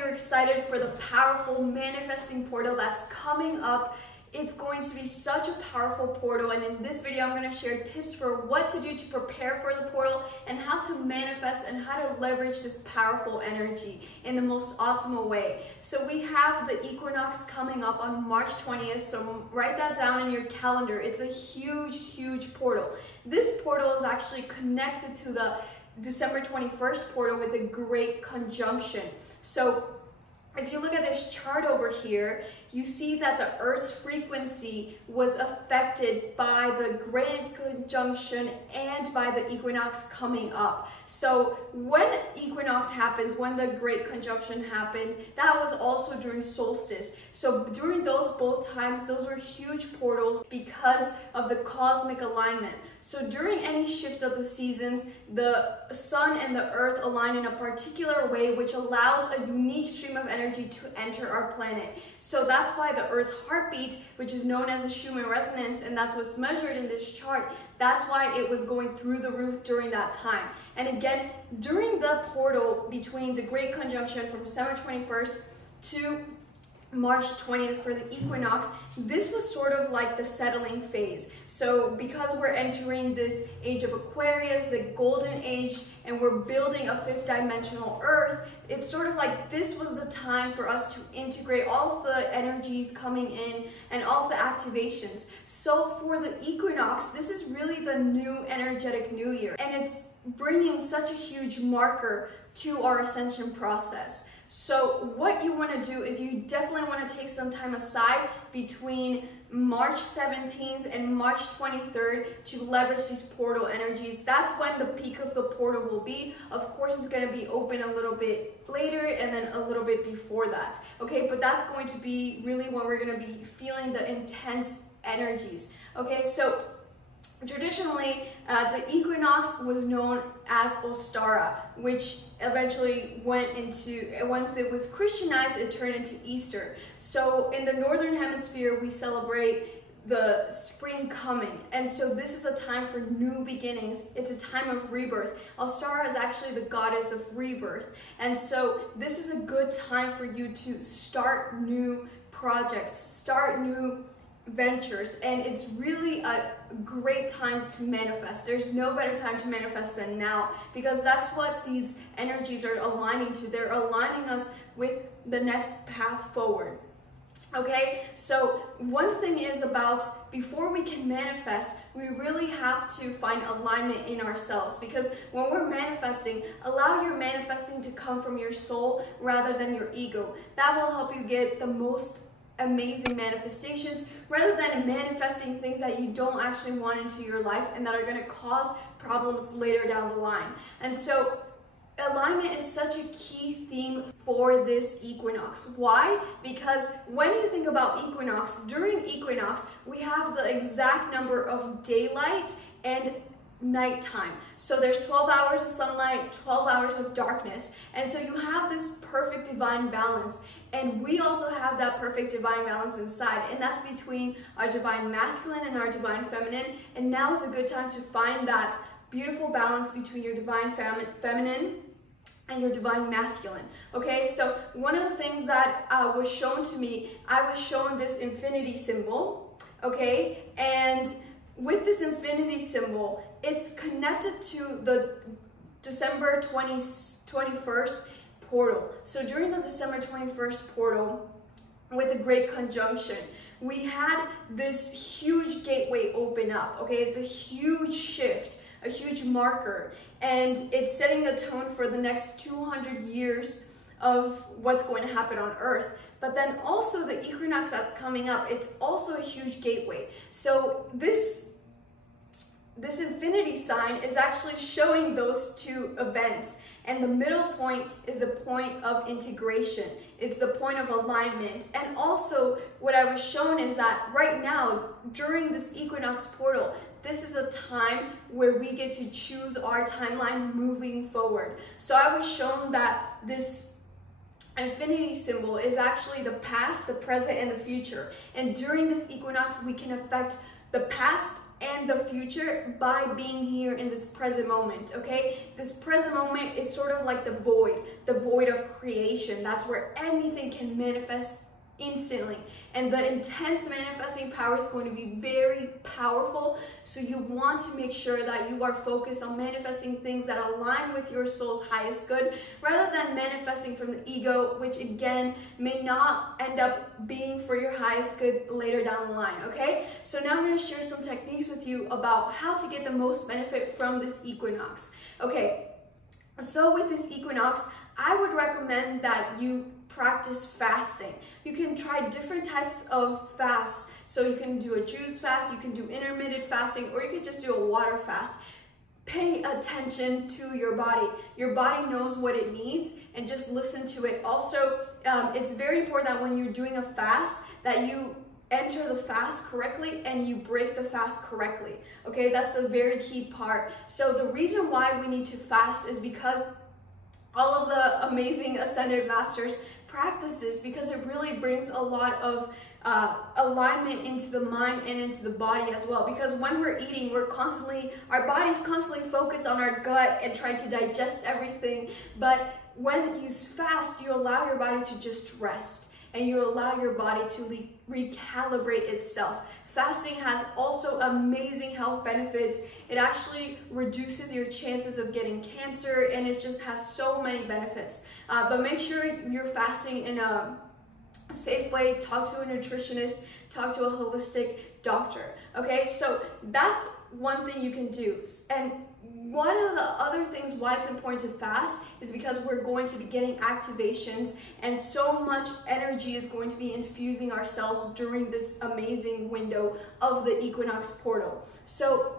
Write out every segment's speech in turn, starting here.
you're excited for the powerful manifesting portal that's coming up. It's going to be such a powerful portal, and in this video I'm going to share tips for what to do to prepare for the portal and how to manifest and how to leverage this powerful energy in the most optimal way. So we have the equinox coming up on March 20th, so write that down in your calendar. It's a huge portal. This portal is actually connected to the December 21st portal with a great conjunction. So if you look at this chart over here, you see that the Earth's frequency was affected by the Great Conjunction and by the equinox coming up. So when equinox happens, when the Great Conjunction happened, that was also during solstice. So during those both times, those were huge portals because of the cosmic alignment. So during any shift of the seasons, the sun and the earth align in a particular way, which allows a unique stream of energy to enter our planet. So that's why the Earth's heartbeat, which is known as the Schumann resonance, and that's what's measured in this chart, that's why it was going through the roof during that time. And again, during the portal between the Great Conjunction from December 21st to March 20th for the equinox, this was sort of like the settling phase. So because we're entering this age of Aquarius, the golden age, and we're building a fifth dimensional earth, it's sort of like this was the time for us to integrate all of the energies coming in and all of the activations. So for the equinox, this is really the new energetic new year, and it's bringing such a huge marker to our ascension process. So what you want to do is you definitely want to take some time aside between March 17th and March 23rd to leverage these portal energies. That's when the peak of the portal will be. Of course, it's going to be open a little bit later and then a little bit before that. Okay, but that's going to be really when we're going to be feeling the intense energies. Okay, so traditionally, the equinox was known as Ostara, which eventually went into, once it was Christianized, it turned into Easter. So in the Northern Hemisphere, we celebrate the spring coming. And so this is a time for new beginnings. It's a time of rebirth. Ostara is actually the goddess of rebirth. And so this is a good time for you to start new projects, start new ventures, and it's really a great time to manifest. There's no better time to manifest than now, because that's what these energies are aligning to. They're aligning us with the next path forward. Okay, so one thing is about, before we can manifest, we really have to find alignment in ourselves, because when we're manifesting, allow your manifesting to come from your soul rather than your ego. That will help you get the most amazing manifestations, rather than manifesting things that you don't actually want into your life and that are going to cause problems later down the line. And so alignment is such a key theme for this equinox. Why? Because when you think about equinox, during equinox, we have the exact number of daylight and nighttime. So there's 12 hours of sunlight, 12 hours of darkness. And so you have this perfect divine balance. And we also have that perfect divine balance inside. And that's between our divine masculine and our divine feminine. And now is a good time to find that beautiful balance between your divine feminine and your divine masculine. Okay, so one of the things that was shown to me, I was shown this infinity symbol. Okay, and with this infinity symbol, it's connected to the December 21st portal. So during the December 21st portal, with the Great Conjunction, we had this huge gateway open up. Okay, it's a huge shift, a huge marker, and it's setting the tone for the next 200 years of what's going to happen on Earth. But then also the equinox that's coming up, it's also a huge gateway. So this infinity sign is actually showing those two events. And the middle point is the point of integration. It's the point of alignment. And also what I was shown is that right now, during this equinox portal, this is a time where we get to choose our timeline moving forward. So I was shown that this infinity symbol is actually the past, the present, and the future. And during this equinox, we can affect the past and the future by being here in this present moment, okay? This present moment is sort of like the void of creation. That's where anything can manifest instantly, and the intense manifesting power is going to be very powerful. So you want to make sure that you are focused on manifesting things that align with your soul's highest good, rather than manifesting from the ego, which again may not end up being for your highest good later down the line. Okay, so now I'm going to share some techniques with you about how to get the most benefit from this equinox. Okay, so with this equinox, I would recommend that you practice fasting. You can try different types of fasts. So you can do a juice fast, you can do intermittent fasting, or you could just do a water fast. Pay attention to your body. Your body knows what it needs, and just listen to it. Also, it's very important that when you're doing a fast, that you enter the fast correctly and you break the fast correctly. Okay, that's a very key part. So the reason why we need to fast is because all of the amazing ascended masters practices, because it really brings a lot of alignment into the mind and into the body as well. Because when we're eating, our body's constantly focused on our gut and trying to digest everything. But when you fast, you allow your body to just rest, and you allow your body to recalibrate itself. Fasting has also amazing health benefits. It actually reduces your chances of getting cancer, and it just has so many benefits. But make sure you're fasting in a safe way. Talk to a nutritionist, talk to a holistic doctor. Okay, so that's one thing you can do. And one of the other things why it's important to fast is because we're going to be getting activations, and so much energy is going to be infusing our cells during this amazing window of the equinox portal. So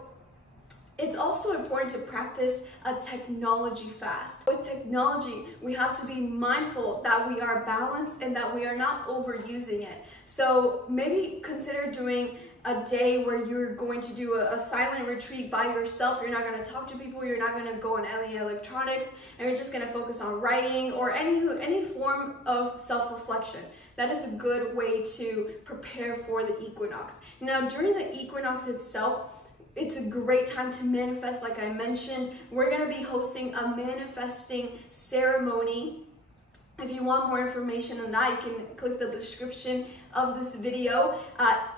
it's also important to practice a technology fast. With technology, we have to be mindful that we are balanced and that we are not overusing it. So maybe consider doing a day where you're going to do a silent retreat by yourself. You're not going to talk to people, you're not going to go on any electronics, and you're just going to focus on writing or any form of self-reflection. That is a good way to prepare for the equinox. Now, during the equinox itself, it's a great time to manifest. Like I mentioned, we're going to be hosting a manifesting ceremony. If you want more information on that, you can click the description of this video.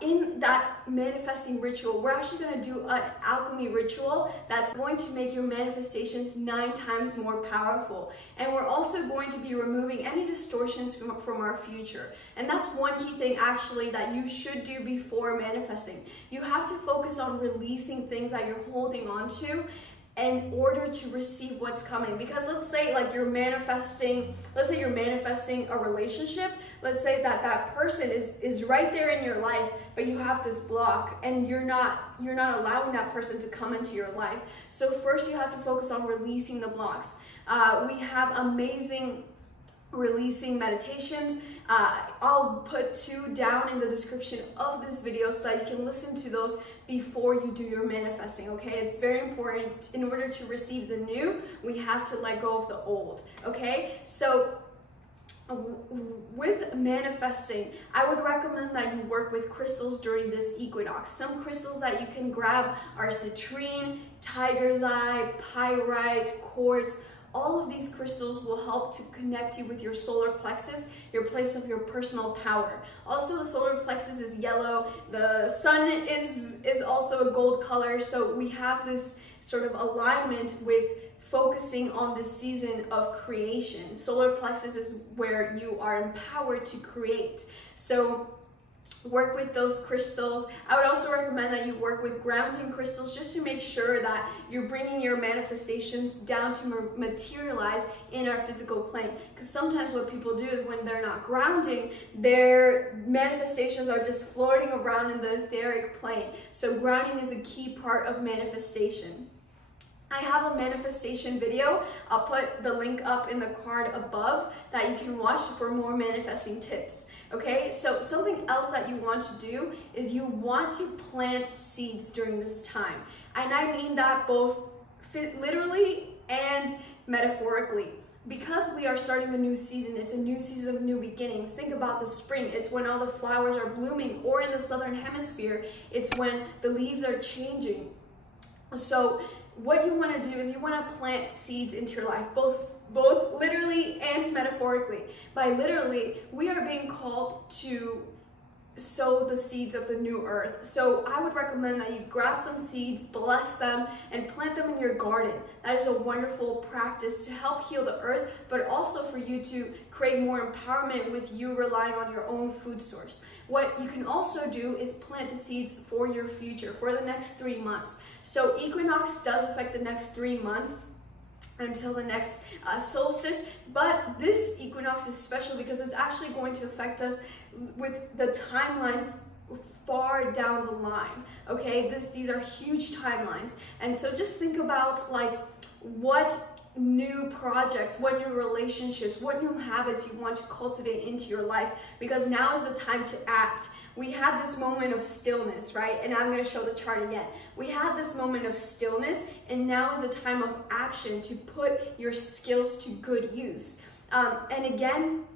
In that manifesting ritual, we're actually going to do an alchemy ritual that's going to make your manifestations 9 times more powerful. And we're also going to be removing any distortions from our future. And that's one key thing actually that you should do before manifesting. You have to focus on releasing things that you're holding on to in order to receive what's coming. Because let's say you're manifesting a relationship. Let's say that person is right there in your life, but you have this block and you're not allowing that person to come into your life. So first you have to focus on releasing the blocks. We have amazing releasing meditations. I'll put 2 down in the description of this video so that you can listen to those before you do your manifesting. Okay, it's very important. In order to receive the new, we have to let go of the old. Okay, so with manifesting, I would recommend that you work with crystals during this equinox. Some crystals that you can grab are citrine, tiger's eye, pyrite, quartz. All of these crystals will help to connect you with your solar plexus, your place of your personal power. Also, the solar plexus is yellow. The sun is also a gold color. So we have this sort of alignment with focusing on this season of creation. Solar plexus is where you are empowered to create. So work with those crystals. I would also recommend that you work with grounding crystals just to make sure that you're bringing your manifestations down to materialize in our physical plane. Because sometimes what people do is when they're not grounding, their manifestations are just floating around in the etheric plane. So grounding is a key part of manifestation. I have a manifestation video. I'll put the link up in the card above that you can watch for more manifesting tips. Okay, so something else that you want to do is you want to plant seeds during this time. And I mean that both literally and metaphorically. because we are starting a new season, it's a new season of new beginnings. Think about the spring. It's when all the flowers are blooming, or in the southern hemisphere, it's when the leaves are changing. So what you want to do is you want to plant seeds into your life, both literally and metaphorically. By literally, we are being called to sow the seeds of the new earth. So I would recommend that you grab some seeds, bless them, and plant them in your garden. That is a wonderful practice to help heal the earth, but also for you to create more empowerment with you relying on your own food source. What you can also do is plant the seeds for your future, for the next 3 months. So equinox does affect the next 3 months until the next solstice, but this equinox is special because it's actually going to affect us with the timelines far down the line. Okay, these are huge timelines, and so just think about like what new projects, what new relationships, what new habits you want to cultivate into your life, because now is the time to act. We had this moment of stillness, right? And I'm going to show the chart again. We had this moment of stillness, and now is a time of action to put your skills to good use. And again,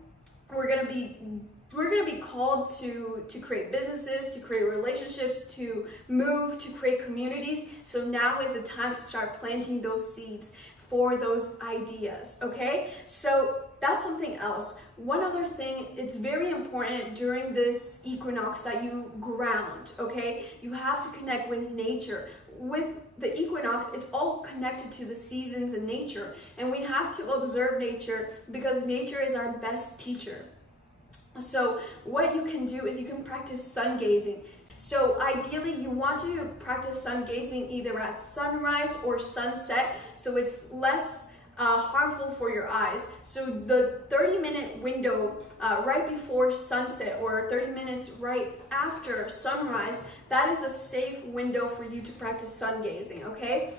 we're going to be called to create businesses, to create relationships, to move, to create communities. So now is the time to start planting those seeds for those ideas, okay? So that's something else. One other thing, it's very important during this equinox that you ground, okay? You have to connect with nature. With the equinox, it's all connected to the seasons and nature, and we have to observe nature because nature is our best teacher. So what you can do is you can practice sun gazing. So ideally you want to practice sun gazing either at sunrise or sunset, so it's less harmful for your eyes. So the 30-minute window right before sunset or 30 minutes right after sunrise, that is a safe window for you to practice sun gazing, okay?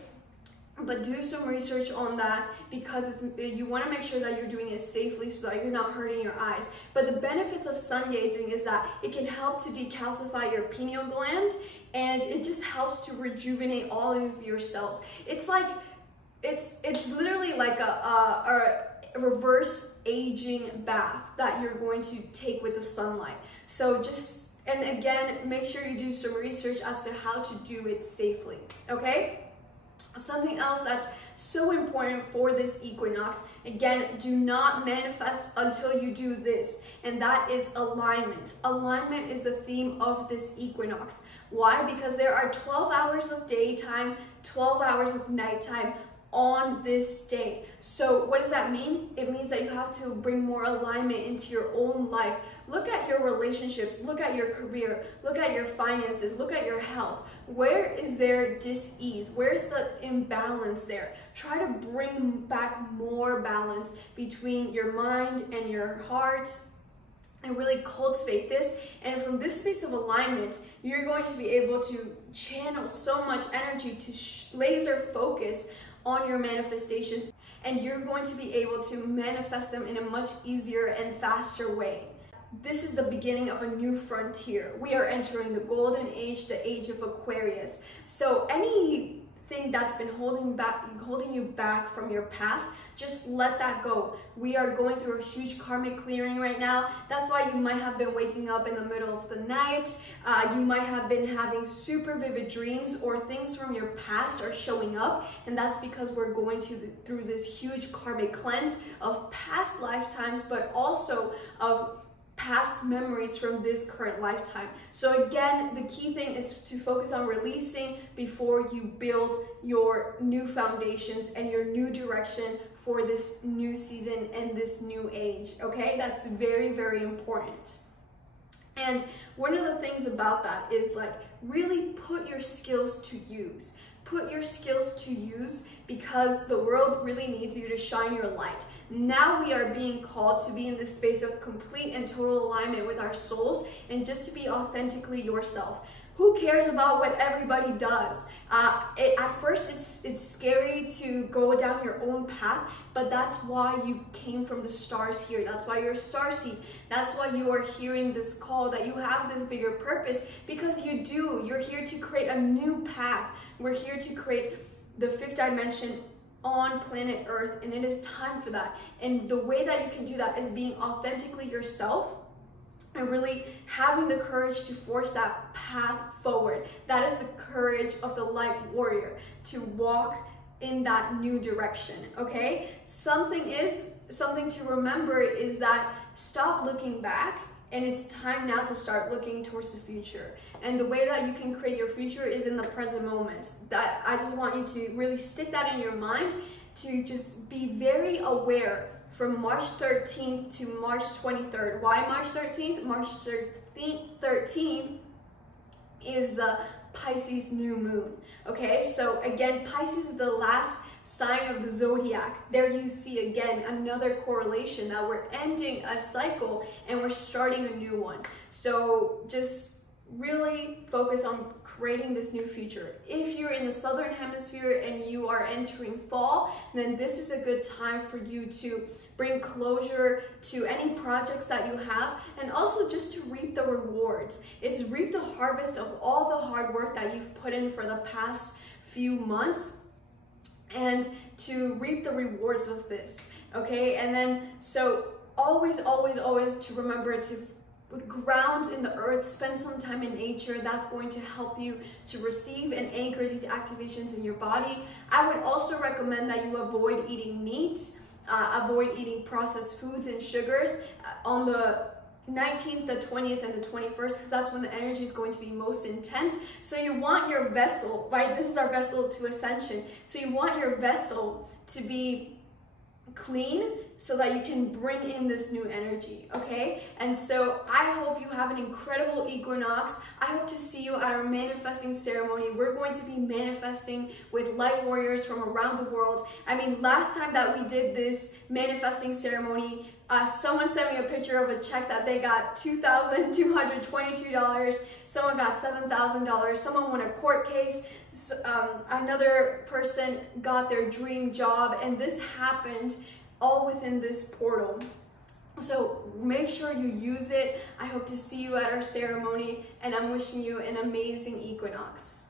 But do some research on that because you want to make sure that you're doing it safely so that you're not hurting your eyes. But the benefits of sun gazing is that it can help to decalcify your pineal gland, and it just helps to rejuvenate all of your cells. It's like, it's literally like a reverse aging bath that you're going to take with the sunlight. So just, and again, make sure you do some research as to how to do it safely, okay? Something else that's so important for this equinox, again, do not manifest until you do this, and that is alignment. Alignment is the theme of this equinox. Why? Because there are 12 hours of daytime, 12 hours of nighttime on this day. So what does that mean? It means that you have to bring more alignment into your own life. Look at your relationships, look at your career, look at your finances, look at your health. Where is there dis-ease? Where's the imbalance there? Try to bring back more balance between your mind and your heart and really cultivate this. And from this space of alignment, you're going to be able to channel so much energy to laser focus on your manifestations, and you're going to be able to manifest them in a much easier and faster way. This is the beginning of a new frontier. We are entering the golden age, the age of Aquarius. So anything that's been holding you back from your past, just let that go. We are going through a huge karmic clearing right now. That's why you might have been waking up in the middle of the night. You might have been having super vivid dreams, or things from your past are showing up, and that's because we're going through this huge karmic cleanse of past lifetimes, but also of past memories from this current lifetime. So again, the key thing is to focus on releasing before you build your new foundations and your new direction for this new season and this new age, okay? That's very, very important. And one of the things about that is like really put your skills to use. Put your skills to use because the world really needs you to shine your light. Now we are being called to be in this space of complete and total alignment with our souls and just to be authentically yourself. Who cares about what everybody does? At first, it's scary to go down your own path, but that's why you came from the stars here. That's why you're a starseed. That's why you are hearing this call, that you have this bigger purpose, because you do. You're here to create a new path. We're here to create the fifth dimension on planet Earth, and it is time for that. And the way that you can do that is being authentically yourself and really having the courage to forge that path forward. That is the courage of the light warrior, to walk in that new direction, okay? Something to remember is that stop looking back, and it's time now to start looking towards the future. And the way that you can create your future is in the present moment. That I just want you to really stick that in your mind, to just be very aware from March 13th to March 23rd. Why March 13th? March 13th is the Pisces new moon, okay? So again, Pisces is the last sign of the zodiac. There you see again another correlation that we're ending a cycle and we're starting a new one. So just really focus on creating this new future. If you're in the southern hemisphere and you are entering fall, then this is a good time for you to bring closure to any projects that you have, and also just to reap the rewards. It's reap the harvest of all the hard work that you've put in for the past few months, and to reap the rewards of this, okay? And then, so always to remember to ground in the earth, spend some time in nature. That's going to help you to receive and anchor these activations in your body. I would also recommend that you avoid eating meat, avoid eating processed foods and sugars on the 19th, the 20th, and the 21st, because that's when the energy is going to be most intense. So you want your vessel, right? This is our vessel to ascension. So you want your vessel to be clean so that you can bring in this new energy, okay? And so I hope you have an incredible equinox. I hope to see you at our manifesting ceremony. We're going to be manifesting with light warriors from around the world. I mean, last time that we did this manifesting ceremony, someone sent me a picture of a check that they got $2,222. Someone got $7,000. Someone won a court case. Another person got their dream job, and this happened all within this portal. So make sure you use it. I hope to see you at our ceremony, and I'm wishing you an amazing equinox.